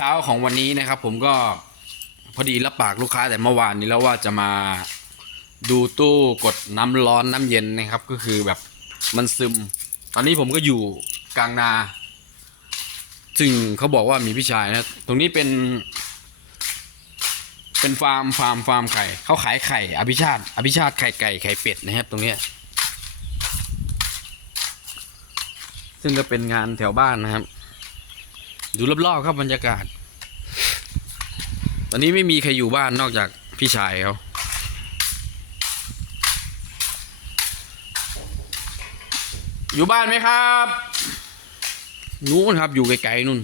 ช้าของวันนี้นะครับ ผมก็พอดีรับปากลูกค้าแต่เมื่อวานนี้แล้วว่าจะมาดูตู้กดน้ำร้อนน้ำเย็นนะครับ ก็คือแบบมันซึม ตอนนี้ผมก็อยู่กลางนา ซึ่งเขาบอกว่ามีพี่ชายนะตรงนี้เป็น เป็นฟาร์มฟาร์มฟาร์มไข่เขาขายไข่อภิชาติอภิชาติไข่ไก่ไข่เป็ดนะครับ ตรงเนี้ยซึ่งก็เป็นงานแถวบ้านนะครับ ดูรอบๆครับบรรยากาศ ตอนนี้ไม่มีใครอยู่บ้านนอกจากพี่ชายเขาอยู่บ้านไหมครับนู้นครับอยู่ไกลๆนู่น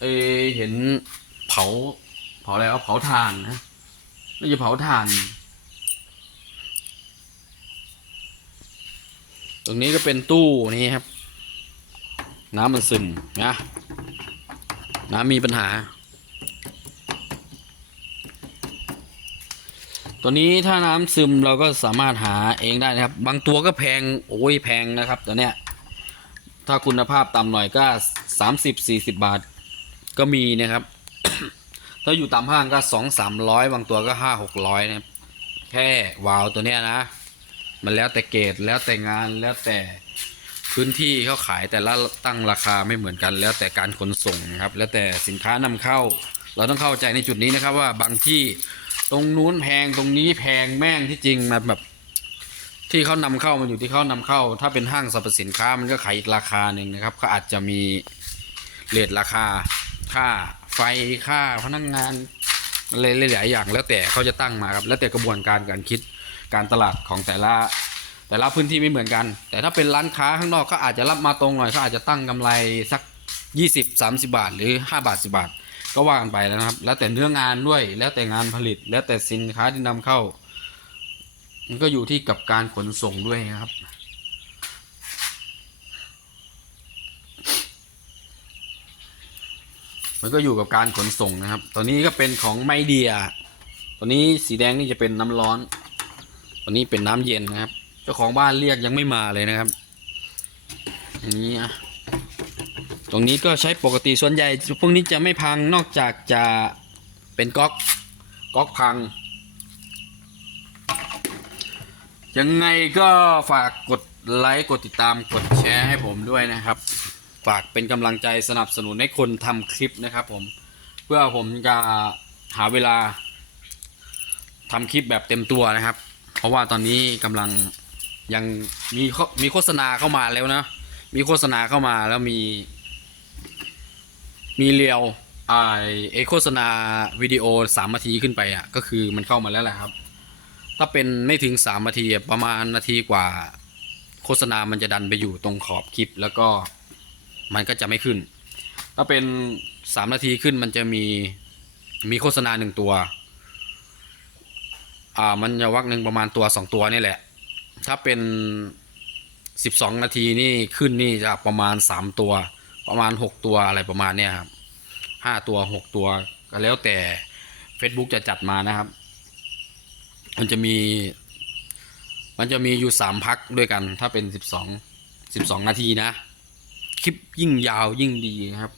เอเห็นเผา เผาอะไรวะเผาถ่านนะไม่ใช่เผาถ่าน ตรงนี้ก็เป็นตู้นี่ครับ น้ำมันซึมนะน้ำมีปัญหา ตัวนี้ถ้าน้ำซึมเราก็สามารถหาเองได้นะครับ บางตัวก็แพงโอ้ยแพงนะครับตัวเนี้ยถ้าคุณภาพต่ำหน่อยก็สามสิบสี่สิบบาท ก็มีนะครับ ถ้าอยู่ตามห้างก็สองสามร้อยบางตัวก็ห้าหกร้อยนะครับแค่วาล์วตัวเนี้ยนะ มันแล้วแต่เกรดแล้วแต่งานแล้วแต่ พื้นที่เขาขายแต่ละตั้งราคาไม่เหมือนกัน แล้วแต่การขนส่งนะครับ แล้วแต่สินค้านำเข้า เราต้องเข้าใจในจุดนี้นะครับ ว่าบางที่ตรงนู้นแพงตรงนี้แพงแม่งที่จริงมันแบบที่เขานำเข้ามันอยู่ที่เขานำเข้า ถ้าเป็นห้างสรรพสินค้ามันก็ขายอีกราคาหนึ่งนะครับเขาอาจจะมีเรทราคา ค่าไฟค่าพนักงานอะไรหลายอย่าง แล้วแต่เขาจะตั้งมาครับแล้วแต่กระบวนการการคิดการตลาดของแต่ละ แต่ละพื้นที่ไม่เหมือนกัน แต่ถ้าเป็นร้านค้าข้างนอกก็อาจจะรับมาตรงหน่อยเขาอาจจะตั้งกำไรสัก 20 30 บาท หรือ 5 บาท 10 บาท ก็ว่ากันไปแล้วนะครับ แล้วแต่เนื้องานด้วย แล้วแต่งานผลิต แล้วแต่สินค้าที่นำเข้า มันก็อยู่ที่กับการขนส่งด้วยนะครับมันก็อยู่กับการขนส่งนะครับตัวนี้ก็เป็นของไมเดียตัวนี้สีแดงนี่จะเป็นน้ำร้อนตัวนี้เป็นน้ำเย็นนะครับ จ้าของบ้านเรียกยังไม่มาเลยนะครับอันนี้อะตรงนี้ก็ใช้ปกติส่วนใหญ่พวกนี้จะไม่พังนอกจากจะเป็นก๊อกก๊อกพัง ยังไงก็ฝากกดไลค์กดติดตามกดแชร์ให้ผมด้วยนะครับ ฝากเป็นกำลังใจสนับสนุนให้คนทำคลิปนะครับผมเพื่อผมจะหาเวลาทำคลิปแบบเต็มตัวนะครับ เพราะว่าตอนนี้กำลัง ยังมีข้อมีโฆษณาเข้ามาแล้วนะ มีโฆษณาเข้ามาแล้วมี มีเรียวไอไอโฆษณาวิดีโอสามนาทีขึ้นไปอะก็คือมันเข้ามาแล้วแหละครับ ถ้าเป็นไม่ถึงสามนาทีประมาณนาทีกว่า โฆษณามันจะดันไปอยู่ตรงขอบคลิป แล้วก็มันก็จะไม่ขึ้น ถ้าเป็นสามนาทีขึ้นมันจะมีมีโฆษณาหนึ่งตัว อ่ามันจะวักหนึ่งประมาณตัวสองตัวนี่แหละ ถ้าเป็นสิบสองนาทีนี่ขึ้นนี่จะประมาณสามตัว ประมาณหกตัวอะไรประมาณเนี้ยครับห้าตัวหกตัวก็แล้วแต่ Facebook จะจัดมานะครับ มันจะมี มันจะมีอยู่สามพักด้วยกัน ถ้าเป็นสิบสองสิบสองนาทีนะ คลิปยิ่งยาวยิ่งดีครับ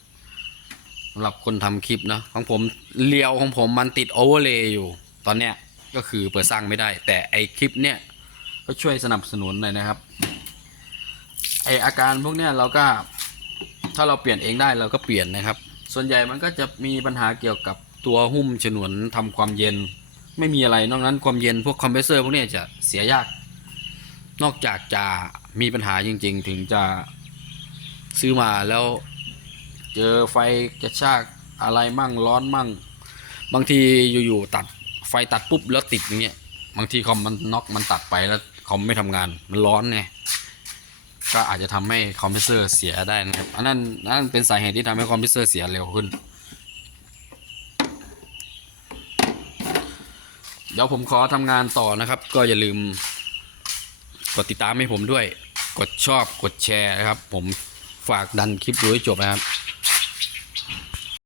สำหรับคนทำคลิปนะของผมเลียวของผมมันติดโอเวอร์เลย์อยู่ ตอนเนี้ยก็คือเปิดสร้างไม่ได้ แต่ไอคลิปเนี้ย ก็ช่วยสนับสนุนหน่อยนะครับไออาการพวกเนี้ยเราก็ถ้าเราเปลี่ยนเองได้เราก็เปลี่ยนนะครับ ส่วนใหญ่มันก็จะมีปัญหาเกี่ยวกับตัวหุ้มฉนวนทำความเย็น ไม่มีอะไรนอกนั้นความเย็นพวกคอมเพรสเซอร์พวกเนี้ยจะเสียยาก นอกจากจะมีปัญหาจริง ๆ ถึงจะซื้อมาแล้วเจอไฟกระชากอะไรมั่งร้อนมั่ง บางทีอยู่ๆตัดไฟตัดปุ๊บแล้วติดอย่างเงี้ยบางทีคอมมันน็อกมันตัดไปแล้ว คอมไม่ทำงาน มันร้อนไงก็อาจจะทำให้คอมเพรสเซอร์เสียได้นะครับ อันนั้นนนั้นเป็นสาเหตุที่ทำให้คอมเพรสเซอร์เสียเร็วขึ้น เดี๋ยวผมขอทำงานต่อนะครับ ก็อย่าลืม กดติดตามให้ผมด้วย กดชอบกดแชร์นะครับ ผมฝากดันคลิปดูให้จบนะครับ